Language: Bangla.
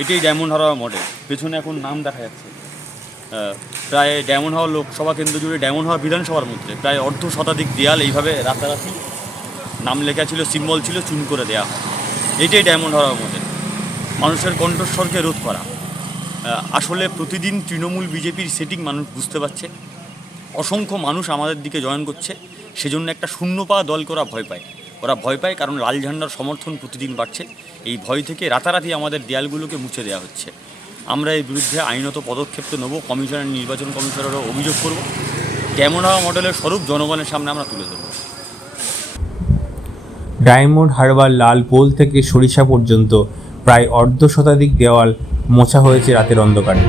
এটাই ডায়মন্ড হারবার মডেল। পেছনে এখন নাম দেখা যাচ্ছে। প্রায় ডায়মন্ড হারবার লোকসভা কেন্দ্র জুড়ে ডায়মন্ড হারবার বিধানসভার মধ্যে প্রায় অর্ধ শতাধিক দেয়াল এইভাবে রাতারাতি নাম লেখা ছিল, সিম্বল ছিল, চুন করে দেওয়া হয়। এটাই ডায়মন্ড হারবার মডেল, মানুষের কণ্ঠস্বরকে রোধ করা। আসলে প্রতিদিন তৃণমূল বিজেপির সেটিং মানুষ বুঝতে পারছে। অসংখ্য মানুষ আমাদের দিকে জয়েন করছে, সেজন্য একটা শূন্য পাওয়া দলকে ওরা ভয় পায়। ওরা ভয় পায় কারণ লাল ঝান্ডার সমর্থন প্রতিদিন বাড়ছে। এই ভয় থেকে রাতারাতি আমাদের দেয়ালগুলোকে মুছে দেওয়া হচ্ছে। আমরা এর বিরুদ্ধে আইনত পদক্ষেপ তো নেব, কমিশনের নির্বাচন কমিশনেরও অভিযোগ করব। ডায়মন্ড হারবার মডেলের স্বরূপ জনগণের সামনে আমরা তুলে ধরব। ডায়মন্ড হারবার লাল পোল থেকে সরিষা পর্যন্ত প্রায় অর্ধ শতাধিক দেওয়াল মোছা হয়েছে রাতের অন্ধকারে।